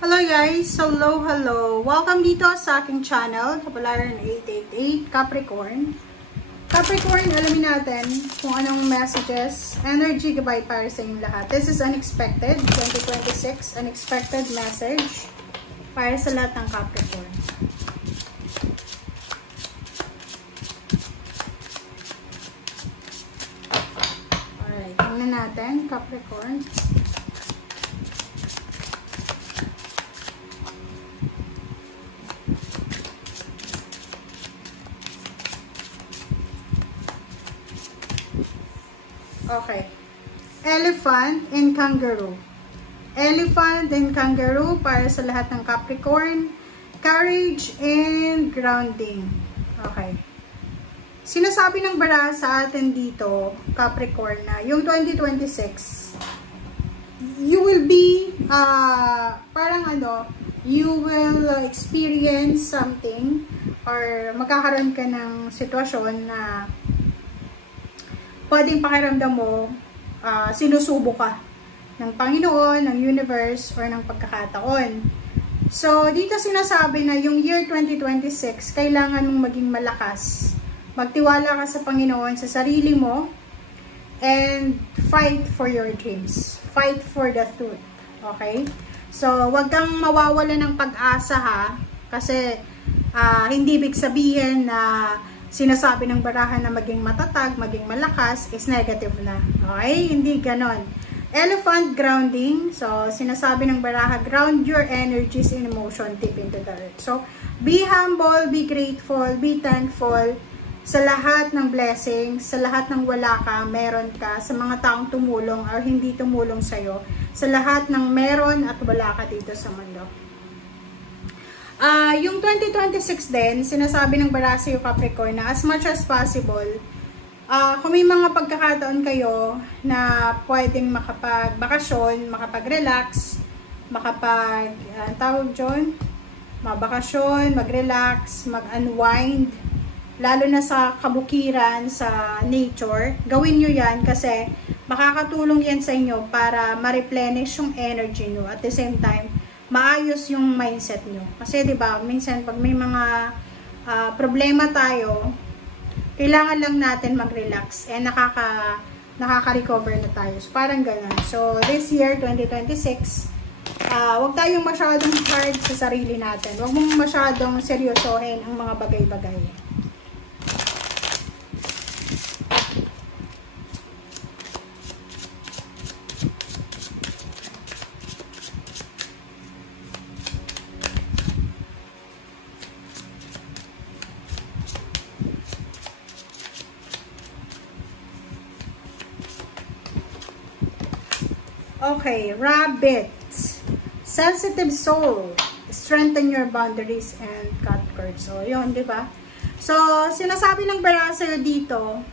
Hello guys! Hello! Welcome dito sa aking channel, Kapalaran 888 Capricorn. Capricorn, alamin natin kung anong messages, energy gabay para sa inyong lahat. This is unexpected, 2026, unexpected message para sa lahat ng Capricorn. Alright, tingnan natin, Capricorn. Okay. Elephant and Kangaroo. Elephant and Kangaroo para sa lahat ng Capricorn. Courage and grounding. Okay. Sinasabi ng baraha sa atin dito, Capricorn, na yung 2026, you will be, you will experience something or magkakaroon ka ng sitwasyon na pwedeng pakiramdam mo, sinusubo ka ng Panginoon, ng universe, or ng pagkakataon. So, dito sinasabi na yung year 2026, kailangan mong maging malakas. Magtiwala ka sa Panginoon, sa sarili mo, and fight for your dreams. Fight for the truth. Okay? So, wag kang mawawala ng pag-asa ha, kasi hindi ibig sabihin na sinasabi ng baraha na maging matatag, maging malakas, is negative na. Okay? Hindi ganon. Elephant grounding. So, sinasabi ng baraha, ground your energies and emotion deep into the earth. So, be humble, be grateful, be thankful sa lahat ng blessings, sa lahat ng wala ka, meron ka, sa mga taong tumulong or hindi tumulong sa'yo, sa lahat ng meron at wala ka dito sa mundo. Yung 2026 din, sinasabi ng baraha sa'yo, Capricorn, na as much as possible, kung may mga pagkakataon kayo na pwedeng makapagbakasyon, makapag-relax, mabakasyon, mag-relax, mag-unwind, lalo na sa kabukiran, sa nature, gawin nyo yan kasi makakatulong yan sa inyo para ma-replenish yung energy nyo. At the same time, maayos yung mindset nyo. Kasi 'di ba, minsan pag may mga problema tayo, kailangan lang natin mag-relax and nakaka-recover na tayo. So, parang gano'n. So, this year 2026, wag tayong masyadong hard sa sarili natin. Wag mong masyadong seryosohin ang mga bagay-bagay. Okay, rabbit. Sensitive soul. Strengthen your boundaries and cut cords. So, yun, di ba? So, sinasabi ng baraha sa'yo dito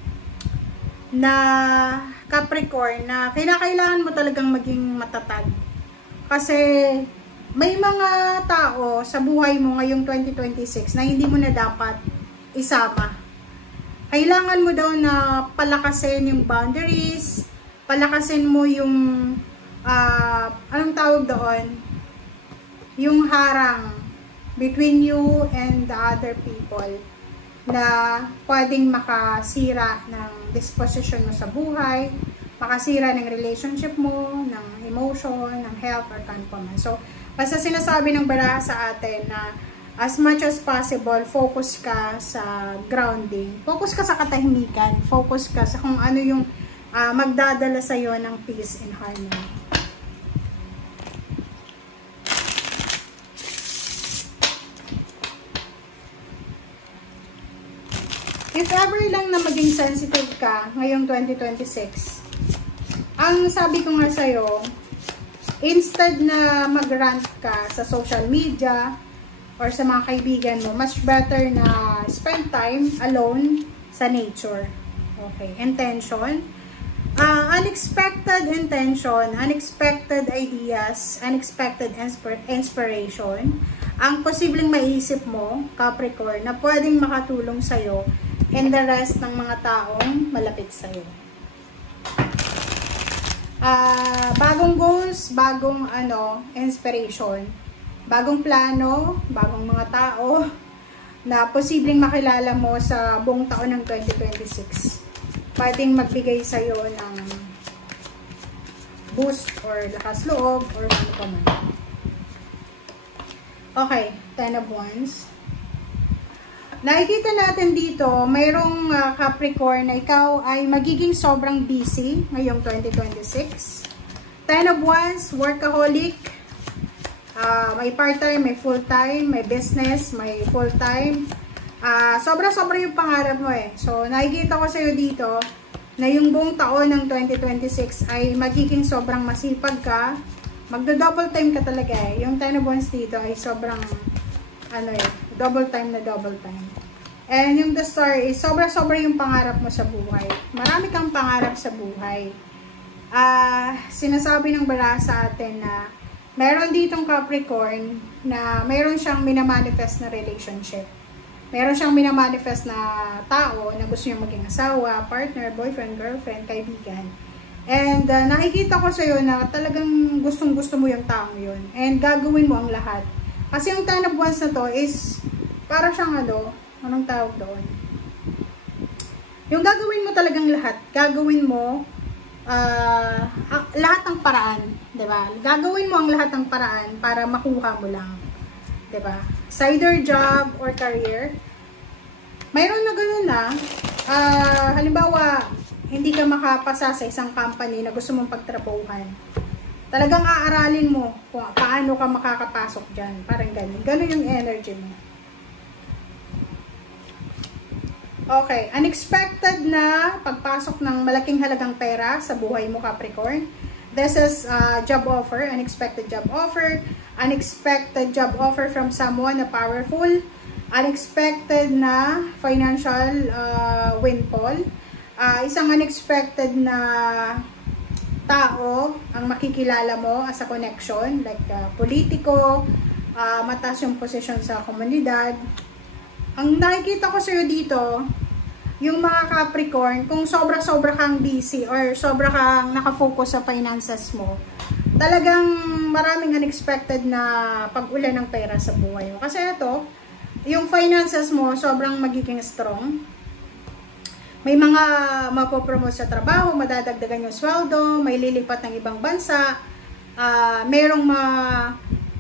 na Capricorn na kailangan mo talagang maging matatag. Kasi may mga tao sa buhay mo ngayong 2026 na hindi mo na dapat isama. Kailangan mo daw na palakasin yung boundaries, palakasin mo yung anong tawag doon? Yung harang between you and the other people na pwedeng makasira ng disposition mo sa buhay, makasira ng relationship mo, ng emotion, ng health, or kanpaman. So, basta sinasabi ng baraha sa atin na as much as possible, focus ka sa grounding. Focus ka sa katahimikan. Focus ka sa kung ano yung magdadala sa iyo ng peace and harmony. If ever lang na maging sensitive ka ngayong 2026, ang sabi ko nga sa'yo, instead na mag-rant ka sa social media or sa mga kaibigan mo, much better na spend time alone sa nature. Okay, intention. Unexpected intention, unexpected ideas, unexpected inspiration, ang posibleng maisip mo, Capricorn, na pwedeng makatulong sa'yo and the rest ng mga taong malapit sa'yo. Bagong goals, bagong inspiration. bagong plano, bagong mga tao na posibleng makilala mo sa buong taon ng 2026. Pwedeng magbigay sa'yo ng boost or lakas loob or ano pa man. Okay, 10 of Wands. Nakikita natin dito, mayroong Capricorn na ikaw ay magiging sobrang busy ngayong 2026. 10 of Wands, workaholic. May part-time, may full-time, may business, may full-time. Sobra-sobra yung pangarap mo eh. So, nakikita ko sa'yo dito na yung buong taon ng 2026 ay magiging sobrang masipag ka. Magdo-double time ka talaga eh. Yung 10 of Wands dito ay sobrang, double time na double time. And yung the Star is sobra-sobra yung pangarap mo sa buhay. Marami kang pangarap sa buhay. Sinasabi ng bara sa atin na meron ditong Capricorn na meron siyang minamanifest na relationship. Meron siyang minamanifest na tao na gusto niya maging asawa, partner, boyfriend, girlfriend, kaibigan. And nakikita ko sa'yo na talagang gustong-gusto mo yung taong yun. And gagawin mo ang lahat. Kasi yung 10 of Wands na to is para siyang anong tawag doon? Yung gagawin mo talagang lahat. Gagawin mo lahat ng paraan, 'di ba? Gagawin mo ang lahat ng paraan para makuha mo lang, 'di ba? Sa either job or career. Mayroon na ganoon na, halimbawa, hindi ka makapasa sa isang company na gusto mong pagtrabahuhan. Talagang aaralin mo kung paano ka makakapasok diyan, parang ganun. Ganun yung energy mo. Okay, unexpected na pagpasok ng malaking halagang pera sa buhay mo, Capricorn. This is job offer, unexpected job offer, unexpected job offer from someone na powerful, unexpected na financial windfall, isang unexpected na tao ang makikilala mo as a connection, like politiko, mataas yung posisyon sa komunidad. Ang nakikita ko sa'yo dito, yung mga Capricorn, kung sobra-sobra kang busy or sobra kang nakafocus sa finances mo, talagang maraming unexpected na pag-ulan ng pera sa buhay mo. Kasi ito, yung finances mo sobrang magiging strong. May mga mapopromote sa trabaho, madadagdagan yung sweldo, may lilipat ng ibang bansa, merong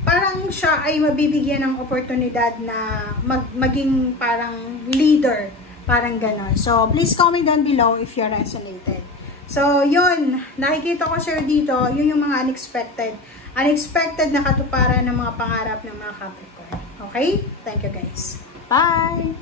parang siya ay mabibigyan ng oportunidad na maging parang leader, parang gano'n. So, please comment down below if you're resonated. So, yun, nakikita ko sir dito, yun yung mga unexpected na katuparan ng mga pangarap ng mga Capricorn. Okay? Thank you guys. Bye!